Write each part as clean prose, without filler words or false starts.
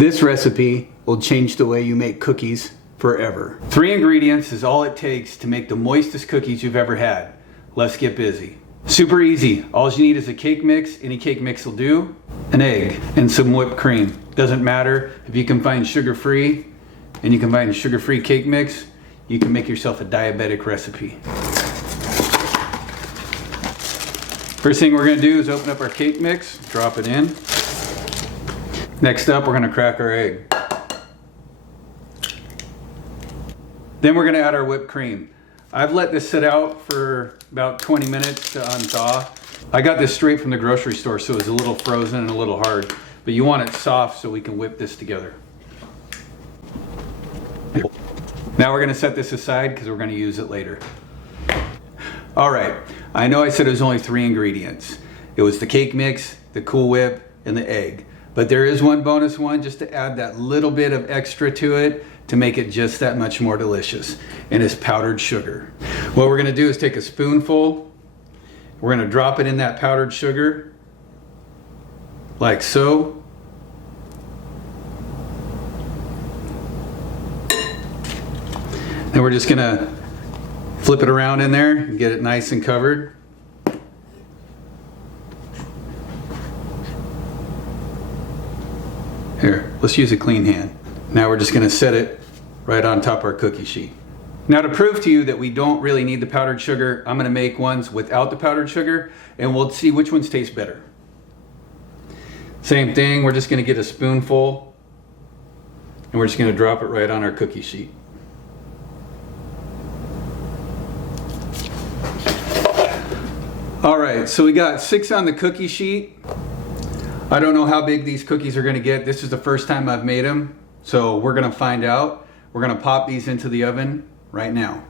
This recipe will change the way you make cookies forever. 3 ingredients is all it takes to make the moistest cookies you've ever had. Let's get busy. Super easy. All you need is a cake mix. Any cake mix will do. An egg and some whipped cream. Doesn't matter if you can find sugar-free and you can find a sugar-free cake mix, you can make yourself a diabetic recipe. First thing we're going to do is open up our cake mix, drop it in. Next up, we're going to crack our egg. Then we're going to add our whipped cream. I've let this sit out for about 20 minutes to unthaw. I got this straight from the grocery store, so it's a little frozen and a little hard, but you want it soft so we can whip this together. Now we're going to set this aside because we're going to use it later. All right, I know I said it was only 3 ingredients. It was the cake mix, the Cool Whip, and the egg. But there is one bonus one just to add that little bit of extra to it to make it just that much more delicious, and it's powdered sugar. What we're gonna do is take a spoonful, we're gonna drop it in that powdered sugar, like so. Then we're just gonna flip it around in there and get it nice and covered. Here, let's use a clean hand. Now we're just going to set it right on top of our cookie sheet. Now to prove to you that we don't really need the powdered sugar, I'm going to make ones without the powdered sugar and we'll see which ones taste better. Same thing, we're just going to get a spoonful and we're just going to drop it right on our cookie sheet. Alright, so we got 6 on the cookie sheet. I don't know how big these cookies are going to get. This is the first time I've made them, so we're going to find out. We're going to pop these into the oven right now.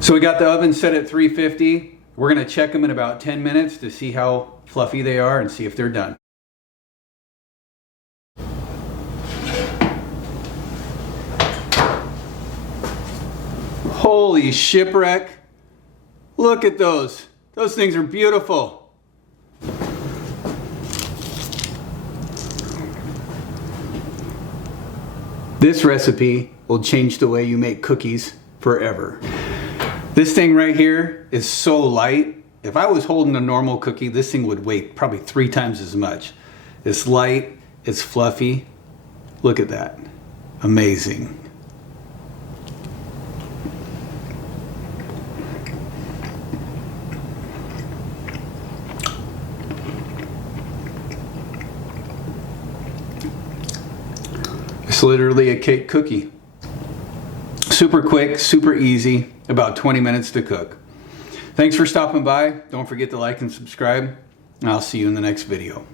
So we got the oven set at 350. We're going to check them in about 10 minutes to see how fluffy they are and see if they're done. Holy shipwreck. Look at those. Those things are beautiful. This recipe will change the way you make cookies forever. This thing right here is so light. If I was holding a normal cookie, this thing would weigh probably 3 times as much. It's light, it's fluffy. Look at that. Amazing. It's literally a cake cookie. Super quick, super easy, about 20 minutes to cook. Thanks for stopping by. Don't forget to like and subscribe, and I'll see you in the next video.